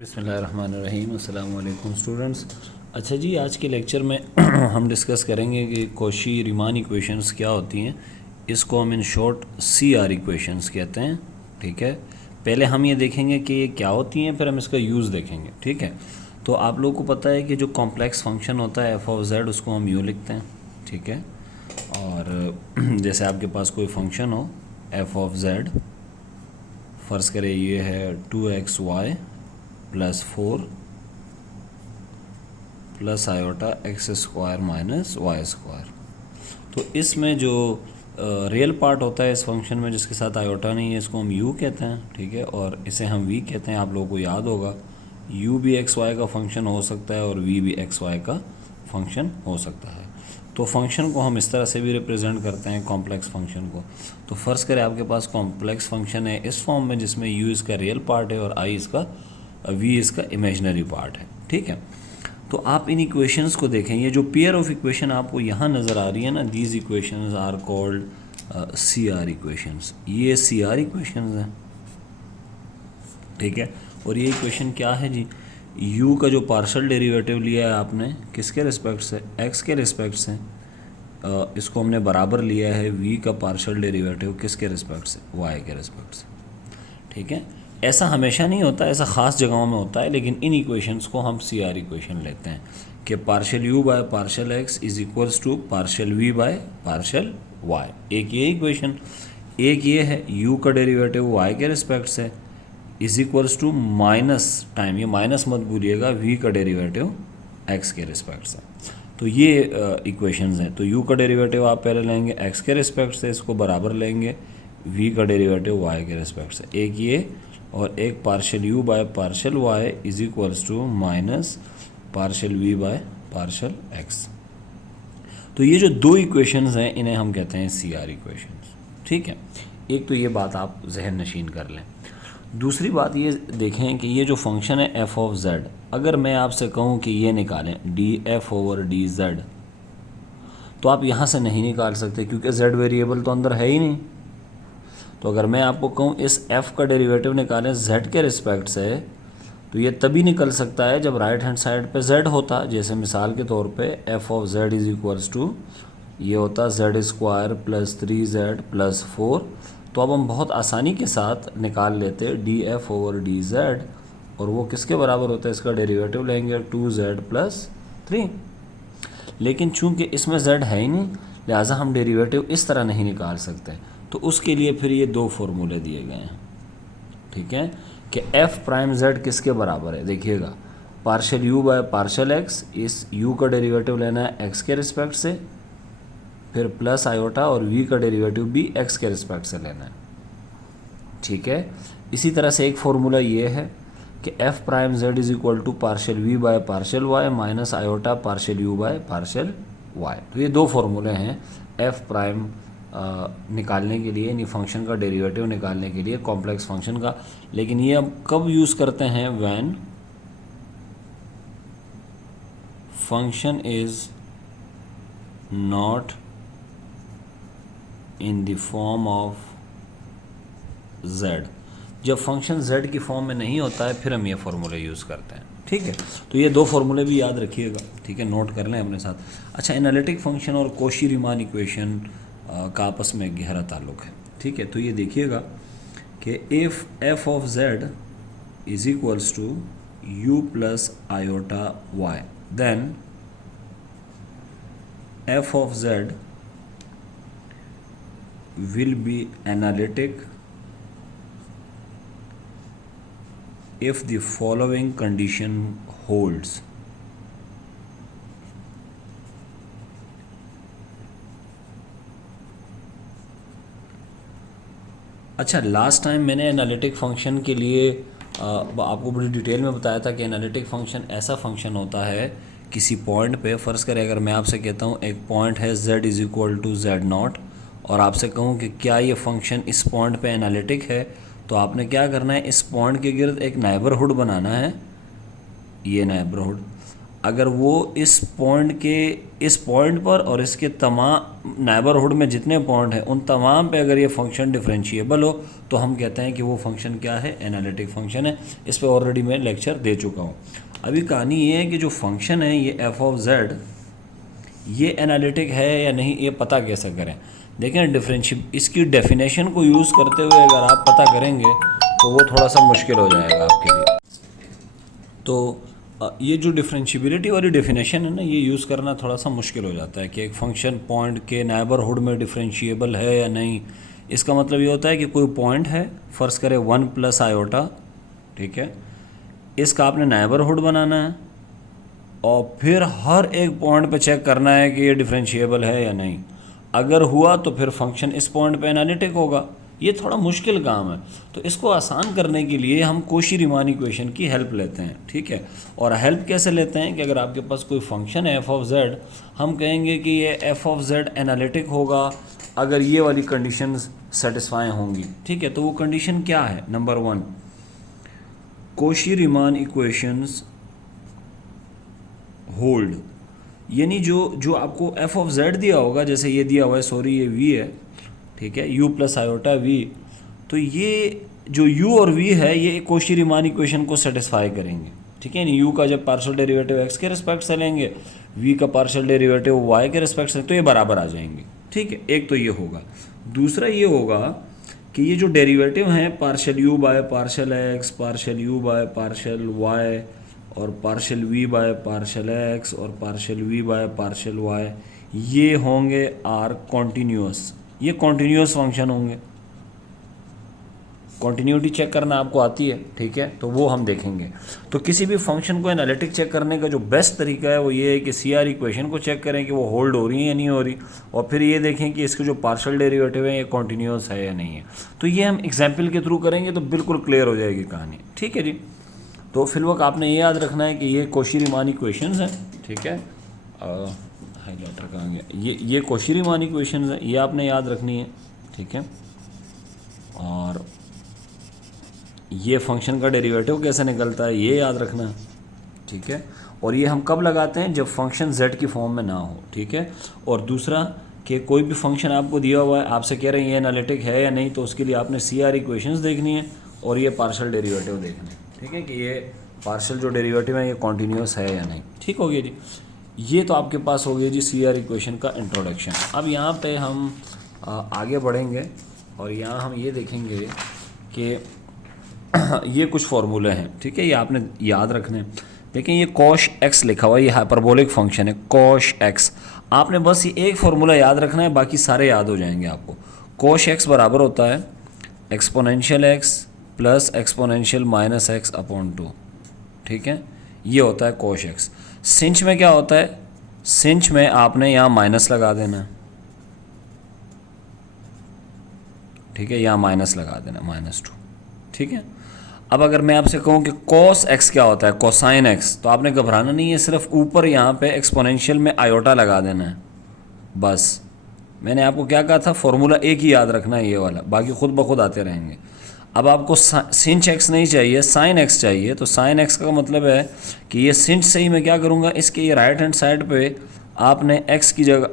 बिस्मिल्लाहिर्रहमानिर्रहीम। अस्सलाम वालेकुम स्टूडेंट्स। अच्छा जी, आज के लेक्चर में हम डिस्कस करेंगे कि कौशी रीमान इक्वेशंस क्या होती हैं। इसको हम इन शॉर्ट CR इक्वेशंस कहते हैं। ठीक है, पहले हम ये देखेंगे कि ये क्या होती हैं, फिर हम इसका यूज़ देखेंगे। ठीक है, तो आप लोगों को पता है कि जो कॉम्प्लेक्स फंक्शन होता है f(z) उसको हम यूँ लिखते हैं। ठीक है, और जैसे आपके पास कोई फंक्शन हो f(z), फ़र्ज़ करें ये है 2xy plus 4 plus iota x square minus y square. तो इसमें जो रियल पार्ट होता है इस फंक्शन में, जिसके साथ आयोटा नहीं है, इसको हम u कहते हैं। ठीक है, और इसे हम v कहते हैं। आप लोगों को याद होगा u भी एक्स वाई का फंक्शन हो सकता है और v भी एक्स वाई का फंक्शन हो सकता है। तो फंक्शन को हम इस तरह से भी रिप्रेजेंट करते हैं, कॉम्प्लेक्स फंक्शन को। तो फ़र्ज़ करें आपके पास कॉम्प्लेक्स फंक्शन है इस फॉर्म में, जिसमें u इसका रियल पार्ट है और v इसका इमेजनरी पार्ट है। ठीक है, तो आप इन इक्वेशंस को देखें। ये जो पेयर ऑफ इक्वेशन आपको यहाँ नज़र आ रही है ना, these equations are called CR इक्वेशंस। ये CR इक्वेशंस हैं। ठीक है, और ये इक्वेशन क्या है जी, u का जो पार्शियल डेरिवेटिव लिया है आपने किसके रिस्पेक्ट से, x के रिस्पेक्ट से। इसको हमने बराबर लिया है v का पार्शियल डेरिवेटिव किसके रिस्पेक्ट से, y के रिस्पेक्ट से। ठीक है, ऐसा हमेशा नहीं होता, ऐसा ख़ास जगहों में होता है, लेकिन इन इक्वेशंस को हम CR इक्वेशन लेते हैं कि partial u by partial x is equals to partial v by partial y। एक ये इक्वेशन, एक ये है u का डेरिवेटिव y के रिस्पेक्ट से is equals to minus time, ये माइनस मत भूलिएगा, v का डेरिवेटिव x के रिस्पेक्ट से। तो ये इक्वेशंस हैं। तो u का डेरिवेटिव आप पहले लेंगे x के रिस्पेक्ट से, इसको बराबर लेंगे v का डेरिवेटिव y के रिस्पेक्ट से। एक ये और एक partial u by partial y is equals to minus partial v by partial x। तो ये जो दो इक्वेशंस हैं इन्हें हम कहते हैं CR इक्वेशंस। ठीक है, एक तो ये बात आप जहन नशीन कर लें। दूसरी बात ये देखें कि ये जो फंक्शन है f(z), अगर मैं आपसे कहूँ कि ये निकालें df/dz, तो आप यहाँ से नहीं निकाल सकते क्योंकि z वेरिएबल तो अंदर है ही नहीं। तो अगर मैं आपको कहूँ इस f का डेरिवेटिव निकालें z के रिस्पेक्ट से, तो ये तभी निकल सकता है जब राइट हैंड साइड पे z होता। जैसे मिसाल के तौर पे f(z) इज़ इक्वल्स टू ये होता z square plus 3z plus 4। तो अब हम बहुत आसानी के साथ निकाल लेते df/dz, और वो किसके बराबर होता है, इसका डेरिवेटिव लेंगे 2z प्लस 3। लेकिन चूंकि इसमें z है ही नहीं, लिहाजा हम डेरिवेटिव इस तरह नहीं निकाल सकते। तो उसके लिए फिर ये दो फार्मूले दिए गए हैं। ठीक है, कि f'(z) किसके बराबर है, देखिएगा partial u by partial x, इस u का डेरिवेटिव लेना है x के रिस्पेक्ट से, फिर प्लस आयोटा और v का डेरिवेटिव भी x के रिस्पेक्ट से लेना है। ठीक है, इसी तरह से एक फार्मूला ये है कि f'(z) is equal to partial v by partial y minus iota partial u by partial y। तो ये दो फार्मूले हैं f' निकालने के लिए, यानी फंक्शन का डेरिवेटिव निकालने के लिए, कॉम्प्लेक्स फंक्शन का। लेकिन ये अब कब यूज़ करते हैं, when function is not in the form of z। जब फंक्शन z की फॉर्म में नहीं होता है फिर हम ये फार्मूले यूज़ करते हैं। ठीक है, तो ये दो फार्मूले भी याद रखिएगा। ठीक है, नोट कर लें अपने साथ। अच्छा, एनालिटिक फंक्शन और कौशी रीमान इक्वेशन का आपस में गहरा ताल्लुक़ है। ठीक है, तो ये देखिएगा कि if f(z) is equals to u plus iota y, then f(z) will be analytic if the following condition holds। अच्छा, लास्ट टाइम मैंने एनालिटिक फ़ंक्शन के लिए आपको बड़ी डिटेल में बताया था कि एनालिटिक फ़ंक्शन ऐसा फ़ंक्शन होता है किसी पॉइंट पे। फ़र्ज़ करें अगर मैं आपसे कहता हूँ एक पॉइंट है z is equal to z0, और आपसे कहूँ कि क्या ये फ़ंक्शन इस पॉइंट पे एनालिटिक है, तो आपने क्या करना है, इस पॉइंट के गिर्द एक नेबरहुड बनाना है, ये नेबरहुड। अगर वो इस पॉइंट पर और इसके तमाम नेबरहुड में जितने पॉइंट हैं उन तमाम पे अगर ये फंक्शन डिफरेंशिएबल हो तो हम कहते हैं कि वो फंक्शन क्या है, एनालिटिक फंक्शन है। इस पे ऑलरेडी मैं लेक्चर दे चुका हूँ। अभी कहानी ये है कि जो फंक्शन है ये एफ ऑफ जेड, ये एनालिटिक है या नहीं, ये पता कैसे करें। देखें इसकी डेफिनेशन को यूज़ करते हुए अगर आप पता करेंगे तो वो थोड़ा सा मुश्किल हो जाएगा आपके लिए। तो ये जो डिफरेंशियबिलिटी वाली डेफिनेशन है ना, ये यूज़ करना थोड़ा सा मुश्किल हो जाता है कि एक फंक्शन पॉइंट के नेबरहुड में डिफरेंशिएबल है या नहीं। इसका मतलब ये होता है कि कोई पॉइंट है, फ़र्ज़ करें 1 प्लस आयोटा, ठीक है, इसका आपने नेबरहुड बनाना है और फिर हर एक पॉइंट पे चेक करना है कि ये डिफरेंशिएबल है या नहीं। अगर हुआ तो फिर फंक्शन इस पॉइंट पे एनालिटिक होगा। ये थोड़ा मुश्किल काम है, तो इसको आसान करने के लिए हम कोशी-रीमान इक्वेशन की हेल्प लेते हैं, ठीक है। और हेल्प कैसे लेते हैं कि अगर आपके पास कोई फंक्शन है एफ ऑफ जेड, हम कहेंगे कि ये एफ ऑफ जेड एनालिटिक होगा अगर ये वाली कंडीशंस सेटिस्फाई होंगी, ठीक है। तो वो कंडीशन क्या है? नंबर 1, कोशी-रीमान इक्वेशंस होल्ड, यानी जो आपको एफ ऑफ जेड दिया होगा, जैसे ये दिया हुआ है, सॉरी ये वी है, ठीक है, u प्लस आयोटा वी, तो ये जो u और v है ये कोशी-रीमान इक्वेशन को सेटिस्फाई करेंगे, ठीक है। u का जब पार्शियल डेरिवेटिव x के रिस्पेक्ट से लेंगे, v का पार्शियल डेरिवेटिव y के रिस्पेक्ट से, तो ये बराबर आ जाएंगे, ठीक है। एक तो ये होगा। दूसरा ये होगा कि ये जो डेरिवेटिव हैं partial u by partial x, partial u by partial y और partial v by partial x और partial v by partial y, ये होंगे आर कॉन्टीन्यूअस, ये कॉन्टीन्यूअस फंक्शन होंगे। कॉन्टीन्यूटी चेक करना आपको आती है, ठीक है, तो वो हम देखेंगे। तो किसी भी फंक्शन को एनालिटिक चेक करने का जो बेस्ट तरीका है वो ये है कि CR इक्वेशन को चेक करें कि वो होल्ड हो रही है या नहीं हो रही, और फिर ये देखें कि इसके जो पार्शियल डेरिवेटिव है ये कॉन्टीन्यूअस है या नहीं है। तो ये हम एग्जाम्पल के थ्रू करेंगे तो बिल्कुल क्लियर हो जाएगी कहानी, ठीक है जी। तो फिर वक्त आपने ये याद रखना है कि ये कोशी-रीमान इक्वेशंस हैं, ठीक है। हाईलाइटर कहाँ गया, ये कोशी-रीमान इक्वेशंस हैं, ये आपने याद रखनी है, ठीक है। और ये फंक्शन का डेरिवेटिव कैसे निकलता है ये याद रखना है, ठीक है। और ये हम कब लगाते हैं? जब फंक्शन z की फॉर्म में ना हो, ठीक है। और दूसरा कि कोई भी फंक्शन आपको दिया हुआ है, आपसे कह रहे हैं ये एनालिटिक है या नहीं, तो उसके लिए आपने CR इक्वेशंस देखनी है और ये पार्शियल डेरिवेटिव देखना है, ठीक है, कि ये पार्शियल जो डेरिवेटिव है ये कॉन्टीन्यूअस है या नहीं, ठीक हो गया जी। ये तो आपके पास हो गया जी CR इक्वेशन का इंट्रोडक्शन। अब यहाँ पे हम आगे बढ़ेंगे और यहाँ हम ये देखेंगे कि ये कुछ फार्मूले हैं, ठीक है, ये आपने याद रखने हैं। देखिए ये cos x लिखा हुआ है, ये हाइपरबोलिक फंक्शन है cos x। आपने बस ये एक फार्मूला याद रखना है, बाकी सारे याद हो जाएंगे आपको। cos x बराबर होता है exponential x plus exponential minus x upon 2, ठीक है, ये होता है cos x। सिंच में क्या होता है? सिंच में आपने यहाँ माइनस लगा देना है, ठीक है, यहाँ माइनस लगा देना -2, ठीक है। अब अगर मैं आपसे कहूँ कि cos x क्या होता है, कोसाइन x, तो आपने घबराना नहीं है, सिर्फ ऊपर यहाँ पे एक्सपोनेंशियल में आयोटा लगा देना है बस। मैंने आपको क्या कहा था? फॉर्मूला एक ही याद रखना है, ये वाला, बाकी खुद ब खुद आते रहेंगे। अब आपको सिंच x नहीं चाहिए, साइन x चाहिए, तो साइन x का मतलब है कि ये सिंच से ही मैं क्या करूँगा, इसके ये राइट हैंड साइड पे आपने x की जगह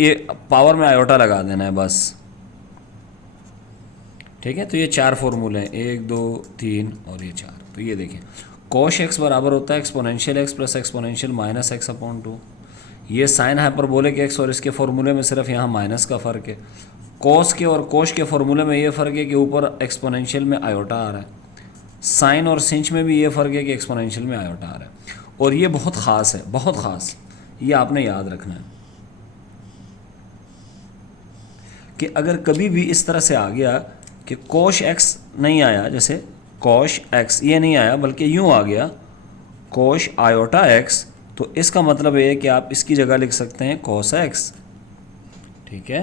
ये पावर में आयोटा लगा देना है बस, ठीक है। तो ये 4 फार्मूले हैं, 1 2 3 और ये 4। तो ये देखें cos x बराबर होता है exponential x plus exponential minus x upon 2। ये साइन हाइपरबोलिक x और इसके फार्मूले में सिर्फ यहाँ माइनस का फ़र्क है। cos के और कोश के फार्मूले में ये फ़र्क है कि ऊपर एक्सपोनेंशियल में आयोटा आ रहा है। साइन और सिंच में भी ये फ़र्क है कि एक्सपोनेंशियल में आयोटा आ रहा है। और ये बहुत ख़ास है, बहुत ख़ास, ये आपने याद रखना है कि अगर कभी भी इस तरह से आ गया कि cos x नहीं आया, जैसे cos x ये नहीं आया बल्कि यूँ आ गया cos आयोटा x, तो इसका मतलब ये है कि आप इसकी जगह लिख सकते हैं cos x, ठीक है।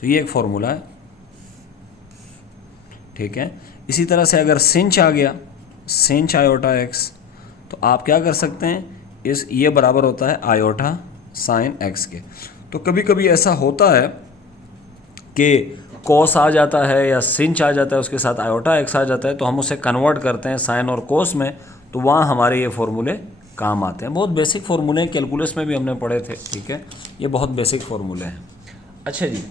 तो ये एक फार्मूला है, ठीक है। इसी तरह से अगर सिंच आ गया, सिंच आयोटा x, तो आप क्या कर सकते हैं, ये बराबर होता है आयोटा साइन x के। तो कभी कभी ऐसा होता है कि कोस आ जाता है या सिंच आ जाता है, उसके साथ आयोटा x आ जाता है, तो हम उसे कन्वर्ट करते हैं साइन और कोस में, तो वहाँ हमारे ये फार्मूले काम आते हैं। बहुत बेसिक फार्मूले हैं, कैलकुलस में भी हमने पढ़े थे, ठीक है, ये बहुत बेसिक फार्मूले हैं। अच्छा जी,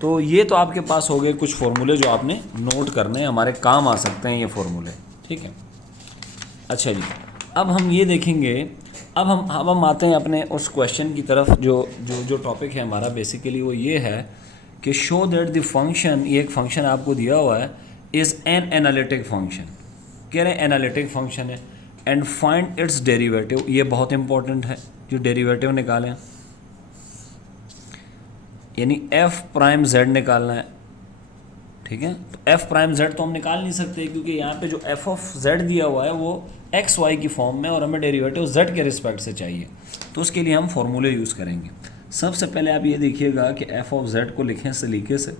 तो ये तो आपके पास हो गए कुछ फार्मूले जो आपने नोट करने हैं, हमारे काम आ सकते हैं ये फार्मूले, ठीक है। अच्छा जी, अब हम ये देखेंगे, अब हम आते हैं अपने उस क्वेश्चन की तरफ जो टॉपिक है हमारा बेसिकली वो ये है कि शो दैट द फंक्शन, ये एक फंक्शन आपको दिया हुआ है, इज़ एन एनालिटिक फंक्शन, कह रहे हैं एनालिटिक फंक्शन है, एंड फाइंड इट्स डेरिवेटिव, ये बहुत इंपॉर्टेंट है, जो डेरिवेटिव निकालें, यानी एफ प्राइम जेड निकालना है, ठीक है। तो एफ प्राइम जेड तो हम निकाल नहीं सकते क्योंकि यहाँ पे जो एफ ऑफ जेड दिया हुआ है वो एक्स वाई की फॉर्म में और हमें डेरिवेटिव जेड के रिस्पेक्ट से चाहिए, तो उसके लिए हम फॉर्मूले यूज़ करेंगे। सबसे पहले आप ये देखिएगा कि एफ ऑफ जेड को लिखें सलीके से,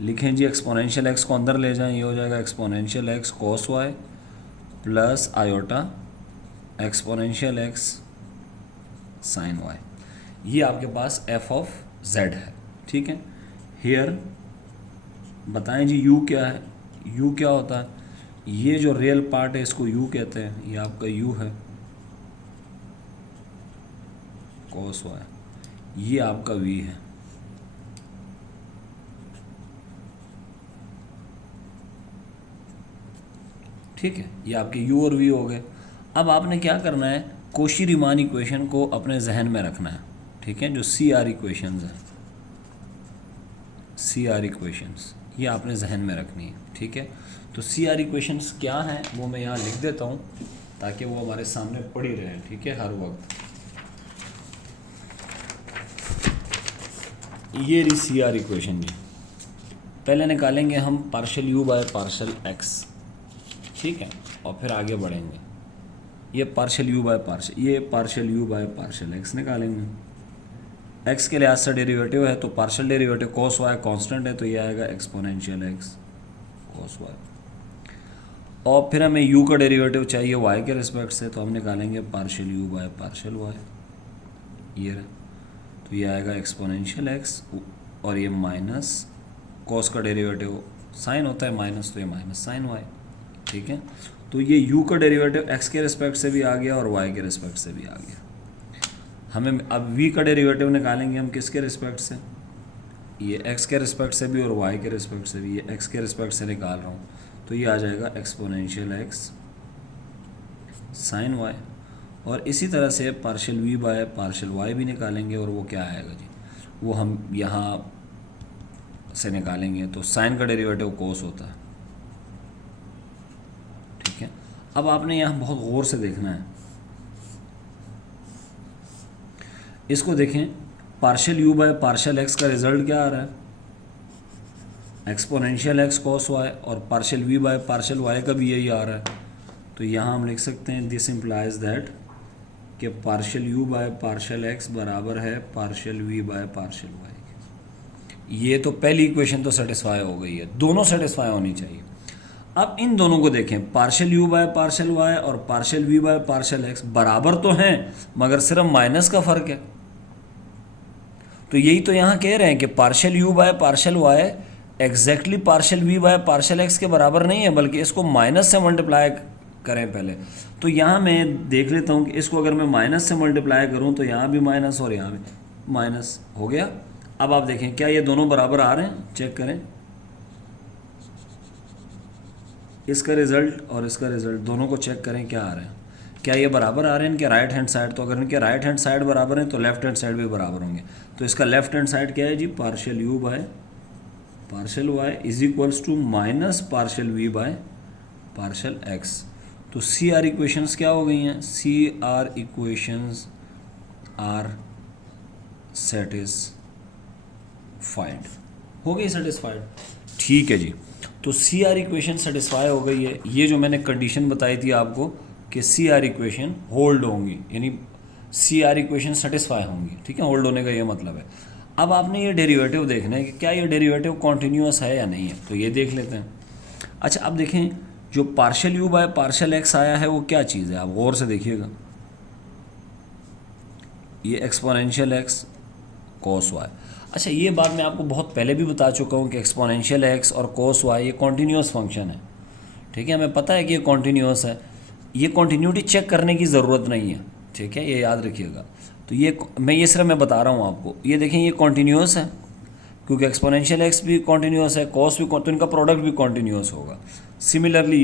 लिखें जी एक्सपोनेंशियल एक्स को अंदर ले जाएं, ये हो जाएगा exponential x cos y plus iota exponential x sine y, ये आपके पास एफ ऑफ जेड है, ठीक है। हियर बताएं जी यू क्या है, यू क्या होता है, ये जो रियल पार्ट है इसको यू कहते हैं, ये आपका यू है कॉस वाई, ये आपका वी है, ठीक है, ये आपके यू और वी हो गए। अब आपने क्या करना है, कोशी-रीमान इक्वेशन को अपने जहन में रखना है, ठीक है, जो सी आर इक्वेशंस हैं, सी आर इक्वेशंस ये आपने जहन में रखनी है, ठीक है। तो सी आर इक्वेशंस क्या हैं वो मैं यहाँ लिख देता हूँ ताकि वो हमारे सामने पड़ी रहे, ठीक है, हर वक्त। ये रही सी आर इक्वेशन जी, पहले निकालेंगे हम partial u by partial x, ठीक है, और फिर आगे बढ़ेंगे। ये पार्शियल यू बाय पार्शियल, ये partial u by partial x निकालेंगे, एक्स के लिहाज से डेरिवेटिव है तो partial derivative cos y constant है तो ये आएगा एक्सपोनेंशियल एक्स कॉस वाई, और फिर हमें यू का डेरिवेटिव चाहिए वाई के रिस्पेक्ट से तो हम निकालेंगे partial u by partial y, ये रहा, तो ये आएगा एक्सपोनेंशियल एक्स और ये माइनस कॉस का डेरिवेटिव साइन होता है माइनस, तो ये माइनस साइन वाई, ठीक है। तो ये यू का डेरिवेटिव एक्स के रिस्पेक्ट से भी आ गया और वाई के रिस्पेक्ट से भी आ गया। हमें अब वी का डेरिवेटिव निकालेंगे हम किसके रिस्पेक्ट से, ये एक्स के रिस्पेक्ट से भी और वाई के रिस्पेक्ट से भी, ये एक्स के रिस्पेक्ट से निकाल रहा हूँ तो ये आ जाएगा एक्सपोनेंशियल एक्स साइन वाई, और इसी तरह से partial v by partial y भी निकालेंगे और वो क्या आएगा जी, वो हम यहाँ से निकालेंगे तो साइन का डेरिवेटिव कोस होता है, ठीक है। अब आपने यहाँ बहुत गौर से देखना है, इसको देखें, partial u by partial x का रिजल्ट क्या आ रहा है, एक्सपोनेंशियल एक्स कॉस वाई, और partial v by partial y का भी यही आ रहा है, तो यहाँ हम लिख सकते हैं दिस इम्प्लाइज दैट कि partial u by partial x बराबर है partial v by partial y. ये तो पहली इक्वेशन तो सेटिस्फाई हो गई है, दोनों सेटिस्फाई होनी चाहिए। अब इन दोनों को देखें, partial u by partial y और partial v by partial x बराबर तो हैं मगर सिर्फ माइनस का फ़र्क है, तो यही तो यहाँ कह रहे हैं कि partial u by partial y exactly partial v by partial x के बराबर नहीं है बल्कि इसको माइनस से मल्टीप्लाई करें पहले। तो यहाँ मैं देख लेता हूँ कि इसको अगर मैं माइनस से मल्टीप्लाई करूँ तो यहाँ भी माइनस और यहाँ भी माइनस हो गया। अब आप देखें क्या ये दोनों बराबर आ रहे हैं, चेक करें, इसका रिज़ल्ट और इसका रिज़ल्ट दोनों को चेक करें क्या आ रहे हैं, क्या ये बराबर आ रहे हैं इनके राइट हैंड साइड, तो अगर इनके राइट हैंड साइड बराबर हैं तो लेफ्ट हैंड साइड भी बराबर होंगे। तो इसका लेफ्ट हैंड साइड क्या है जी, partial u by partial y is equals to minus partial v by partial x. तो सी आर इक्वेशंस क्या हो गई हैं, C R equations are satisfied, हो गई सेटिस्फाइड, ठीक है जी। तो सी आर इक्वेशन सेटिस्फाई हो गई है, ये जो मैंने कंडीशन बताई थी आपको कि सी आर इक्वेशन होल्ड होंगी, यानी सी आर इक्वेशन सेटिस्फाई होंगी, ठीक है, होल्ड होने का ये मतलब है। अब आपने ये डेरिवेटिव देखना है कि क्या ये डेरिवेटिव कॉन्टीन्यूअस है या नहीं है, तो ये देख लेते हैं। अच्छा अब देखें, जो partial u by partial x आया है वो क्या चीज़ है, आप गौर से देखिएगा, ये एक्सपोनेंशियल एक्स कॉस वाई। अच्छा ये बात मैं आपको बहुत पहले भी बता चुका हूँ कि एक्सपोनेंशियल एक्स और कॉस वाई ये कॉन्टीन्यूअस फंक्शन है, ठीक है, हमें पता है कि ये कॉन्टीन्यूअस है, ये कॉन्टीन्यूटी चेक करने की ज़रूरत नहीं है, ठीक है, ये याद रखिएगा। तो ये मैं बता रहा हूँ आपको, ये देखें ये कॉन्टीन्यूस है क्योंकि एक्सपोनेंशियल एक्स भी कॉन्टीन्यूस है, कॉस भी, तो इनका प्रोडक्ट भी कॉन्टीन्यूस होगा। सिमिलरली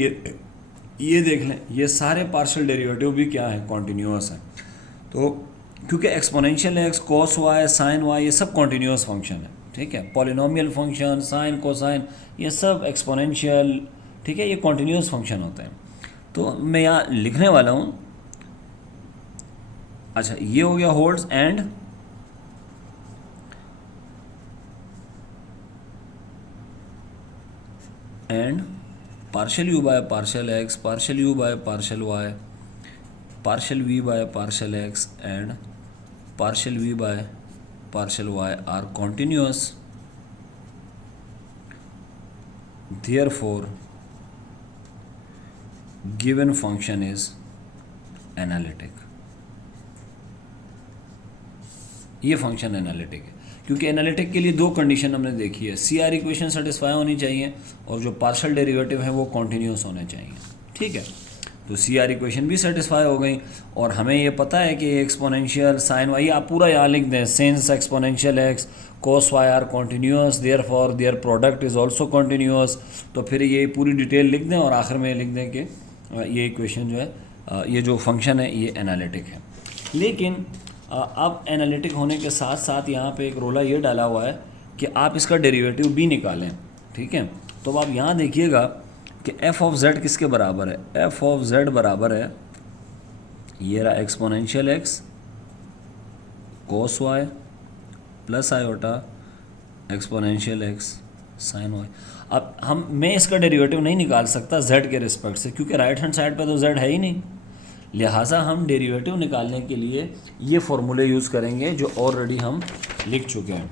ये देख लें, ये सारे पार्शियल डेरिवेटिव भी क्या है, कॉन्टीन्यूस है। तो क्योंकि exponential x, cos y, sine y, ये सब कॉन्टीन्यूस फंक्शन है, ठीक है। पॉलिनोमियल फंक्शन, साइन, कोसाइन, ये सब एक्सपोनेंशियल, ठीक है, ये कॉन्टीन्यूस फंक्शन होते हैं। तो मैं यहाँ लिखने वाला हूँ, अच्छा ये हो गया holds and partial u by partial x, partial u by partial y, partial v by partial x and partial v by partial y are continuous, therefore given function is analytic। ये फंक्शन एनालिटिक है क्योंकि analytic के लिए दो condition हमने देखी है, C R equation satisfy होनी चाहिए और जो पार्शियल डेरिवेटिव है वो कॉन्टीन्यूस होने चाहिए, ठीक है। तो सी आर इक्वेशन भी सेटिस्फाई हो गई और हमें ये पता है कि एक्सपोनेंशियल साइन वाई, आप पूरा यहाँ लिख दें, since exponential x cos y are continuous therefore their product is also continuous. तो फिर ये पूरी डिटेल लिख दें और आखिर में लिख दें कि ये इक्वेशन जो है, ये जो फंक्शन है ये एनालिटिक है। लेकिन अब एनालिटिक होने के साथ साथ यहाँ पे एक रोला ये डाला हुआ है कि आप इसका डेरिवेटिव भी निकालें, ठीक है। तो अब आप यहाँ देखिएगा कि एफ ऑफ जेड किसके बराबर है, एफ ऑफ जेड बराबर है, ये रहा exponential x cos y plus iota exponential x sine y. अब मैं इसका डेरिवेटिव नहीं निकाल सकता जेड के रिस्पेक्ट से क्योंकि राइट हैंड साइड पे तो जेड है ही नहीं, लिहाजा हम डेरिवेटिव निकालने के लिए ये फार्मूले यूज़ करेंगे जो ऑलरेडी हम लिख चुके हैं।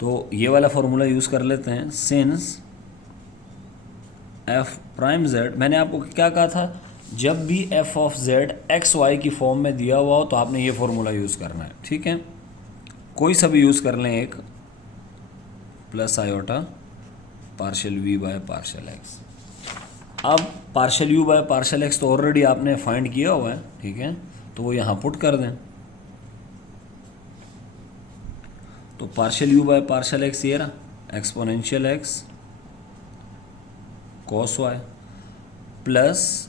तो ये वाला फार्मूला यूज़ कर लेते हैं, सिंस एफ प्राइम जेड, मैंने आपको क्या कहा था, जब भी f of z x y की फॉर्म में दिया हुआ हो तो आपने ये फार्मूला यूज़ करना है, ठीक है। कोई सा भी यूज़ कर लें एक, plus iota partial v by partial x. अब partial u by partial x तो ऑलरेडी आपने फाइंड किया हुआ है, ठीक है, तो वो यहाँ पुट कर दें। तो partial u by partial x ये रहा exponential x cos y plus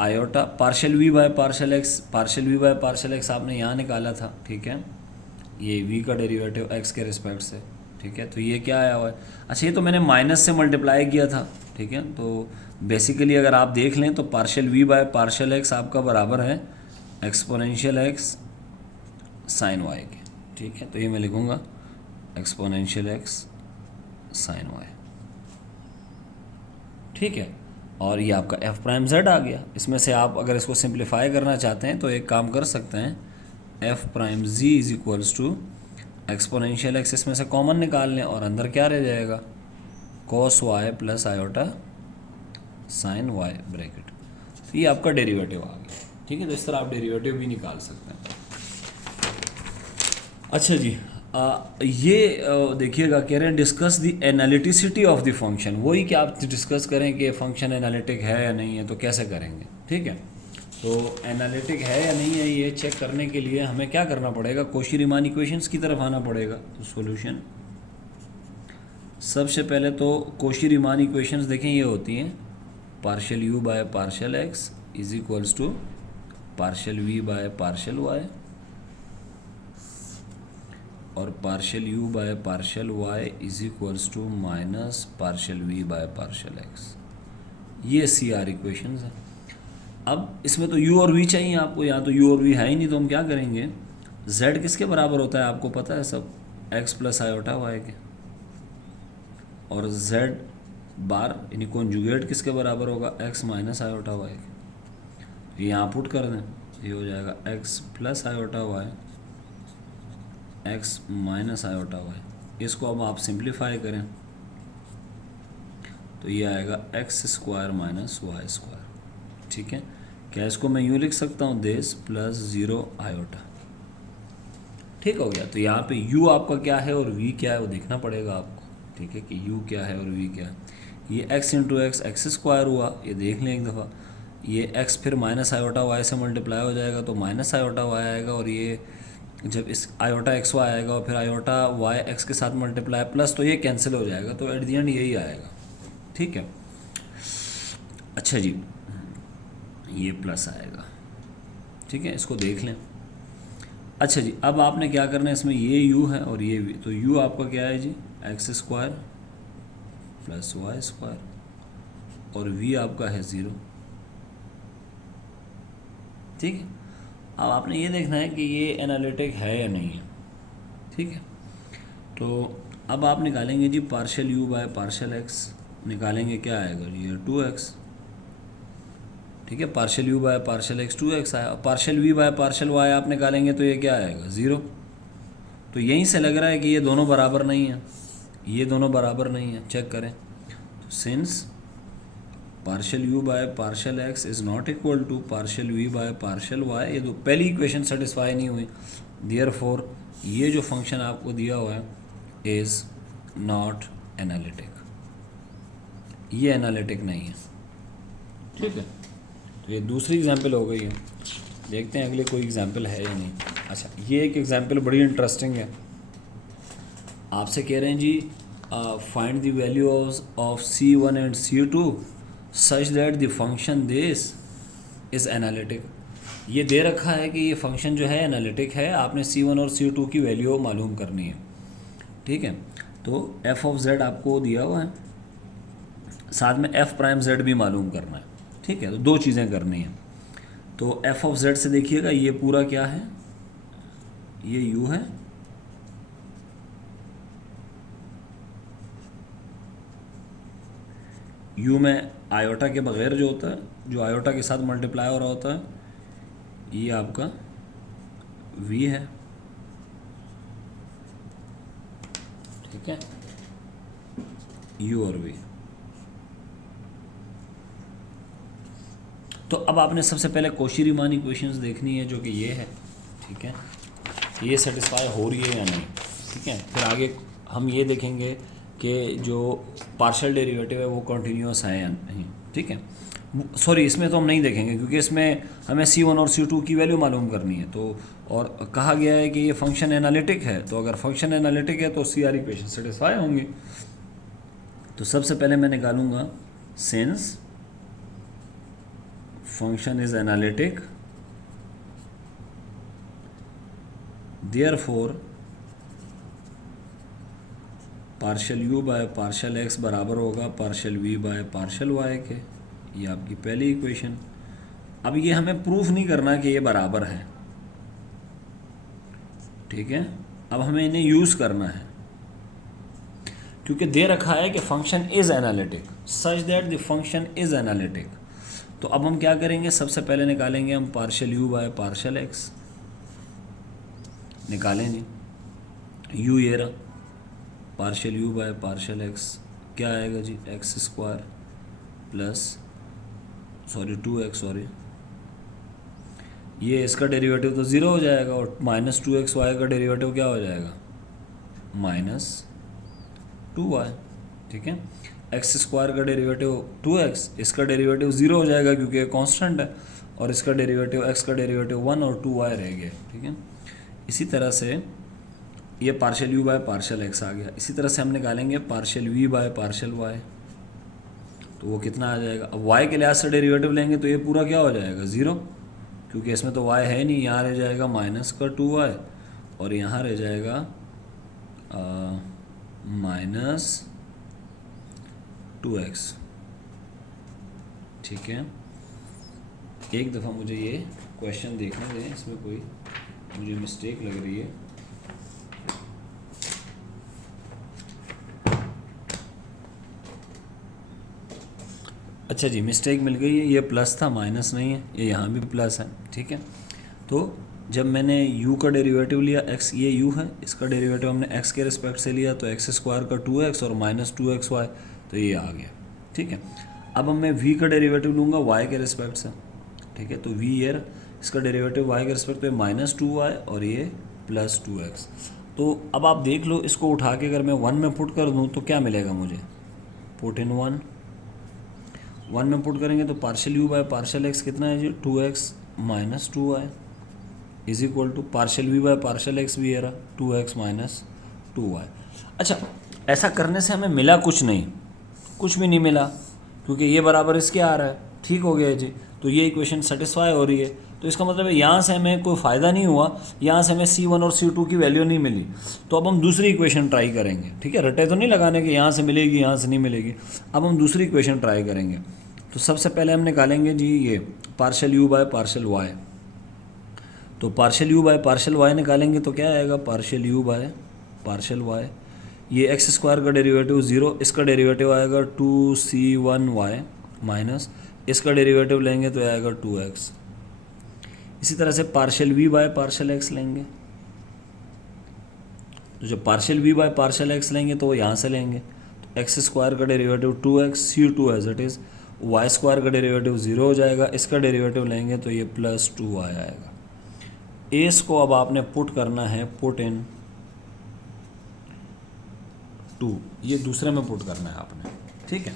iota partial v by partial x, partial v by partial x आपने यहाँ निकाला था, ठीक है, ये v का डेरिवेटिव x के रिस्पेक्ट से, ठीक है। तो ये क्या आया हुआ है, अच्छा ये तो मैंने माइनस से मल्टीप्लाई किया था, ठीक है। तो बेसिकली अगर आप देख लें तो partial v by partial x आपका बराबर है एक्सपोनेंशियल एक्स साइन वाई के, ठीक है। तो ये मैं लिखूँगा एक्सपोनेंशियल एक्स साइन वाई, ठीक है। और ये आपका एफ प्राइम जेड आ गया। इसमें से आप अगर इसको सिंप्लीफाई करना चाहते हैं तो एक काम कर सकते हैं, f prime g is equals to exponential x, इसमें से कॉमन निकाल लें और अंदर क्या रह जाएगा, cos y plus iota sine y bracket. तो ये आपका डेरिवेटिव आ गया, ठीक है। तो इस तरह आप डेरिवेटिव भी निकाल सकते हैं। अच्छा जी, ये देखिएगा, कह रहे हैं discuss the analyticity of the function, वही कि आप डिस्कस करें कि फंक्शन एनालिटिक है या नहीं है, तो कैसे करेंगे, ठीक है। तो एनालिटिक है या नहीं है ये चेक करने के लिए हमें क्या करना पड़ेगा, कोशी-रीमान इक्वेशंस की तरफ आना पड़ेगा। तो सॉल्यूशन, सबसे पहले तो कोशी-रीमान इक्वेशंस देखें, ये होती हैं partial u by partial x is equals to partial v by partial y और partial u by partial y is equals to minus partial v by partial x. ये सी आर इक्वेशंस हैं। अब इसमें तो u और v चाहिए आपको, यहाँ तो u और v है ही नहीं, तो हम क्या करेंगे, z किसके बराबर होता है आपको पता है सब, x प्लस आयोटा वाई के, और z बार यानी कॉन्जुगेट किसके बराबर होगा, x माइनस आयोटा वाई के। ये यहाँ पुट कर दें, ये हो जाएगा x plus iota y x minus iota y. इसको अब आप सिंप्लीफाई करें तो ये आएगा x square minus y square, ठीक है। क्या इसको मैं यूँ लिख सकता हूँ, देश प्लस ज़ीरो आयोटा, ठीक हो गया। तो यहाँ पे u आपका क्या है और v क्या है वो देखना पड़ेगा आपको, ठीक है, कि u क्या है और v क्या है। ये x into x x square हुआ, ये देख लें एक दफ़ा, ये x फिर माइनस आयोटा वाई से मल्टीप्लाई हो जाएगा तो माइनस आयोटा वाई आएगा, और ये जब इस आयोटा एक्स वाई आएगा और फिर आयोटा वाई एक्स के साथ मल्टीप्लाई प्लस, तो ये कैंसिल हो जाएगा, तो एट दी एंड यही आएगा। ठीक है, अच्छा जी, ये प्लस आएगा। ठीक है, इसको देख लें। अच्छा जी, अब आपने क्या करना है, इसमें ये u है और ये v, तो u आपका क्या है जी, x square plus y square, और v आपका है 0। ठीक है, अब आपने ये देखना है कि ये एनालिटिक है या नहीं है। ठीक है, तो अब आप निकालेंगे जी partial u by partial x, निकालेंगे क्या आएगा जी, ये 2x। ठीक है, partial u by partial x 2x आया, और partial v by partial y आप निकालेंगे तो ये क्या आएगा, 0। तो यहीं से लग रहा है कि ये दोनों बराबर नहीं है, ये दोनों बराबर नहीं है, चेक करें। तो since partial u by partial x is not equal to partial v by partial y, ये तो पहली इक्वेशन सेटिस्फाई नहीं हुई, देयरफॉर ये जो फंक्शन आपको दिया हुआ है इज़ नॉट एनालिटिक, ये एनालिटिक नहीं है। ठीक है, तो ये दूसरी एग्जांपल हो गई है। देखते हैं अगले कोई एग्जांपल है या नहीं। अच्छा, ये एक एग्जांपल बड़ी इंटरेस्टिंग है। आपसे कह रहे हैं जी find the value of C1 and C2 such that the function this is analytic. ये दे रखा है कि ये फंक्शन जो है एनालिटिक है, आपने C1 और C2 की वैल्यू मालूम करनी है। ठीक है, तो f ऑफ z आपको दिया हुआ है, साथ में f प्राइम z भी मालूम करना है। ठीक है, तो दो चीज़ें करनी हैं। तो f ऑफ z से देखिएगा ये पूरा क्या है, ये u है, u में आयोटा के बगैर जो होता है, जो आयोटा के साथ मल्टीप्लाई हो रहा होता है, ये आपका v है। ठीक है, u और v। तो अब आपने सबसे पहले कोशी-रीमान इक्वेशंस देखनी है, जो कि ये है। ठीक है, ये सेटिस्फाई हो रही है या नहीं। ठीक है, फिर आगे हम ये देखेंगे कि जो पार्शियल डेरिवेटिव है वो कंटिन्यूअस है या नहीं। ठीक है, सॉरी, इसमें तो हम नहीं देखेंगे क्योंकि इसमें हमें C1 और C2 की वैल्यू मालूम करनी है। तो और कहा गया है कि ये फंक्शन एनालिटिक है, तो अगर फंक्शन एनालिटिक है तो CR इक्वेशन सेटिस्फाई होंगे। तो सबसे पहले मैं निकालूंगा since function is analytic, therefore partial u by partial x बराबर होगा partial v by partial y के। ये आपकी पहली इक्वेशन। अब ये हमें प्रूफ नहीं करना कि ये बराबर है। ठीक है, अब हमें इन्हें यूज़ करना है, क्योंकि दे रखा है कि function is analytic such that the function is analytic. तो अब हम क्या करेंगे, सबसे पहले निकालेंगे हम partial u by partial x, निकालें जी, u ये रहा, partial u by partial x क्या आएगा जी, एक्स स्क्वायर प्लस 2x, ये इसका डेरिवेटिव तो ज़ीरो हो जाएगा, और माइनस 2xy का डेरिवेटिव क्या हो जाएगा, माइनस 2y। ठीक है, एक्स स्क्वायर का डेरिवेटिव 2x, इसका डेरिवेटिव 0 हो जाएगा क्योंकि ये कांस्टेंट है, और इसका डेरिवेटिव x का डेरिवेटिव 1 और 2y रह गया। ठीक है, इसी तरह से ये partial u by partial x आ गया। इसी तरह से हम निकालेंगे partial v by partial y, तो वो कितना आ जाएगा। अब y के लिहाज से डेरिवेटिव लेंगे तो ये पूरा क्या हो जाएगा, 0, क्योंकि इसमें तो y है नहीं। यहाँ रह जाएगा माइनस का 2y, और यहाँ रह जाएगा माइनस 2x। ठीक है, एक दफ़ा मुझे ये क्वेश्चन देखने दें, इसमें कोई मुझे मिस्टेक लग रही है। अच्छा जी, मिस्टेक मिल गई है, ये प्लस था, माइनस नहीं है, ये यहाँ भी प्लस है। ठीक है, तो जब मैंने u का डेरिवेटिव लिया, x ये u है, इसका डेरिवेटिव हमने x के रिस्पेक्ट से लिया, तो एक्स स्क्वायर का 2x और माइनस 2xy, तो ये आ गया। ठीक है, अब मैं v का डेरिवेटिव लूँगा y के रिस्पेक्ट से। ठीक है, तो v ईयर इसका डेरिवेटिव y के रिस्पेक्ट पे माइनस 2y और ये प्लस 2x। तो अब आप देख लो, इसको उठा के अगर मैं 1 में पुट कर दूँ तो क्या मिलेगा मुझे, पुट इन 1, 1 में पुट करेंगे तो partial u by partial x कितना है जी, 2x minus 2y is equal to partial v by partial x भी है रहा 2x माइनस 2y। अच्छा, ऐसा करने से हमें मिला कुछ नहीं, कुछ भी नहीं मिला, क्योंकि ये बराबर इसके आ रहा है, ठीक हो गया जी। तो ये इक्वेशन सेटिस्फाई हो रही है, तो इसका मतलब है यहाँ से हमें कोई फ़ायदा नहीं हुआ, यहाँ से हमें C1 और C2 की वैल्यू नहीं मिली, तो अब हम दूसरी इक्वेशन ट्राई करेंगे। ठीक है, रटे तो नहीं लगाने के यहाँ से मिलेगी यहाँ से नहीं मिलेगी, अब हम दूसरी इक्वेशन ट्राई करेंगे। तो सबसे पहले हम निकालेंगे जी ये partial u by partial y. तो partial u by partial y निकालेंगे तो क्या आएगा, partial u by partial y, ये एक्स स्क्वायर का डेरिवेटिव 0, इसका डेरिवेटिव आएगा 2c1y माइनस इसका डेरिवेटिव लेंगे तो आएगा 2x। इसी तरह से partial v by partial x लेंगे, तो जब partial v by partial x लेंगे तो वो यहाँ से लेंगे, तो एक्स स्क्वायर का derivative 2x, c2 as it is, y square का डेरिवेटिव 0 हो जाएगा, इसका डेरिवेटिव लेंगे तो ये प्लस 2y आएगा। एस को अब आपने पुट करना है, पुट इन 2, ये दूसरे में पुट करना है आपने, ठीक है।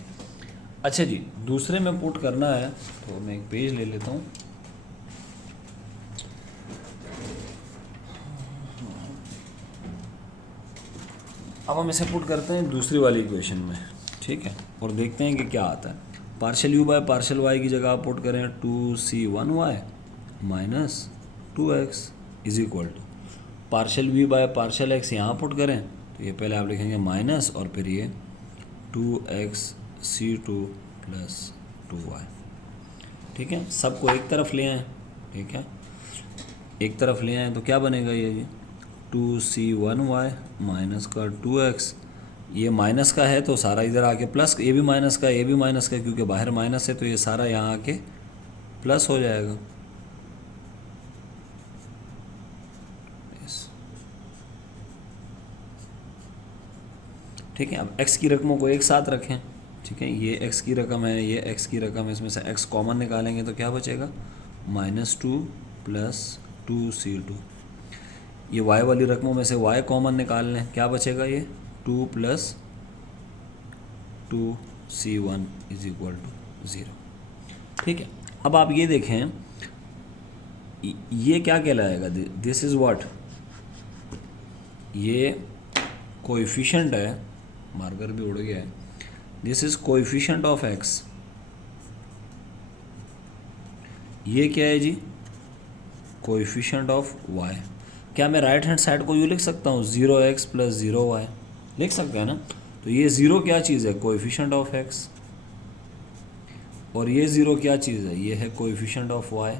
अच्छा जी, दूसरे में पुट करना है तो मैं एक पेज ले लेता हूँ। अब हम इसे पुट करते हैं दूसरी वाली इक्वेशन में, ठीक है, और देखते हैं कि क्या आता है। Partial u by partial y की जगह आप पुट करें 2c1y minus 2x is equal to partial v by partial x, यहाँ पुट करें तो ये पहले आप लिखेंगे माइनस और फिर ये 2x c2 प्लस 2y। ठीक है, सबको एक तरफ ले आएँ, ठीक है, एक तरफ ले आएँ तो क्या बनेगा ये जी, 2c1y माइनस का 2x, ये माइनस का है तो सारा इधर आके प्लस, ये भी माइनस का, ये भी माइनस का, क्योंकि बाहर माइनस है तो ये सारा यहाँ आके प्लस हो जाएगा। ठीक है, अब x की रकमों को एक साथ रखें, ठीक है, ये x की रकम है, ये x की रकम है, इसमें से x कॉमन निकालेंगे तो क्या बचेगा, -2 प्लस 2c2। ये y वाली रकमों में से y कॉमन निकाल लें, क्या बचेगा, ये 2 plus 2c1 is equal to 0। ठीक है, अब आप ये देखें, ये क्या कहलाएगा, दिस इज़ व्हाट, ये कोएफिशिएंट है, मार्कर भी उड़ गया है, this is coefficient of x। ये क्या है जी, कोएफिशिएंट ऑफ y। क्या मैं राइट हैंड साइड को यूँ लिख सकता हूँ, 0x प्लस 0y, लिख सकते हैं ना। तो ये 0 क्या चीज़ है, कोएफिशिएंट ऑफ x, और ये 0 क्या चीज़ है, ये है कोएफिशिएंट ऑफ y।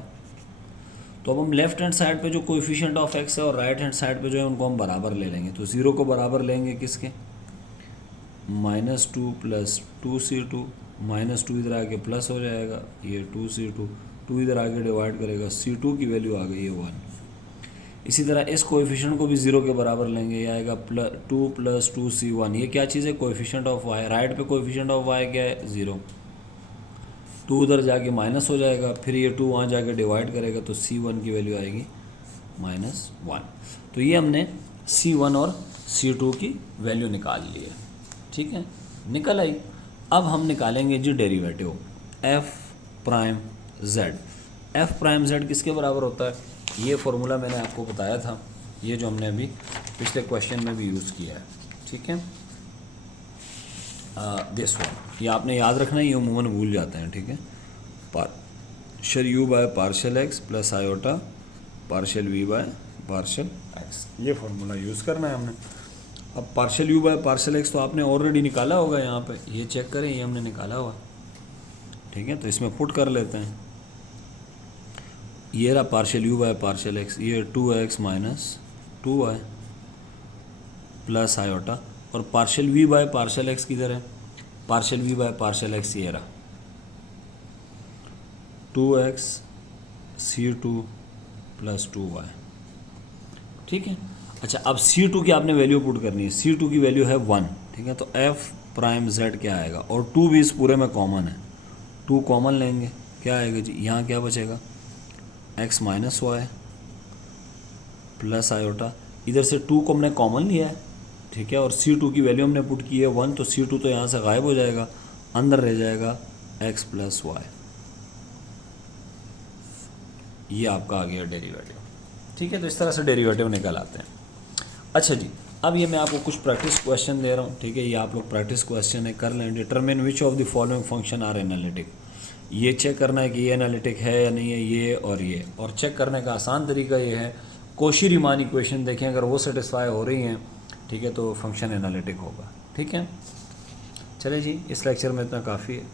तो अब हम लेफ्ट हैंड साइड पे जो कोएफिशिएंट ऑफ x है और राइट हैंड साइड पे जो है उनको हम बराबर ले लेंगे। तो 0 को बराबर लेंगे किसके, -2 प्लस 2c2, -2 इधर आके प्लस हो जाएगा, ये 2c2, 2 इधर आके डिवाइड करेगा, c2 की वैल्यू आ गई है 1। इसी तरह इस कोएफिशिएंट को भी 0 के बराबर लेंगे, ये आएगा 2 प्लस 2c1। ये क्या चीज़ है, कोएफिशिएंट ऑफ y। राइट पे कोएफिशिएंट ऑफ y क्या है, 0। 2 उधर जाके माइनस हो जाएगा, फिर ये 2 वहाँ जाके डिवाइड करेगा तो c1 की वैल्यू आएगी -1। तो ये हमने c1 और c2 की वैल्यू निकाल ली है, ठीक है, निकल आई। अब हम निकालेंगे जी derivative f prime z। f prime z किसके बराबर होता है, ये फॉर्मूला मैंने आपको बताया था, ये जो हमने अभी पिछले क्वेश्चन में भी यूज़ किया है, ठीक है, दिस वन, ये आपने याद रखना है, ये अमूमन भूल जाते हैं, ठीक है। Partial u by partial x plus iota partial v by partial x, ये फार्मूला यूज़ करना है हमने। अब partial u by partial x तो आपने ऑलरेडी निकाला होगा, यहाँ पे ये चेक करें, ये हमने निकाला हुआ, ठीक है। तो इसमें पुट कर लेते हैं, ये रहा partial u by partial x, ये 2x minus 2y plus iota, और partial v by partial x किधर है, partial v by partial x ये रहा 2x c2 प्लस 2y, ठीक है। अच्छा, अब c2 की आपने वैल्यू पुट करनी है, c2 की वैल्यू है 1, ठीक है। तो f प्राइम z क्या आएगा, और 2 भी इस पूरे में कॉमन है, 2 कॉमन लेंगे, क्या आएगा जी, यहाँ क्या बचेगा, x minus y plus iota, इधर से 2 को हमने कॉमन लिया है, ठीक है, और c2 की वैल्यू हमने पुट की है 1, तो c2 तो यहाँ से गायब हो जाएगा, अंदर रह जाएगा एक्स प्लस वाई, ये आपका आ गया डेरिवेटिव। ठीक है, तो इस तरह से डेरिवेटिव निकल आते हैं। अच्छा जी, अब ये मैं आपको कुछ प्रैक्टिस क्वेश्चन दे रहा हूँ। ठीक है, ये आप लोग प्रैक्टिस क्वेश्चन है कर लें। Determine which of the following function are analytic, ये चेक करना है कि ये एनालिटिक है या नहीं है, ये और ये। और चेक करने का आसान तरीका ये है, कोशी-रीमान इक्वेशन देखें, अगर वो सेटिस्फाई हो रही हैं, ठीक है, तो फंक्शन एनालिटिक होगा। ठीक है, चले जी, इस लेक्चर में इतना काफ़ी है।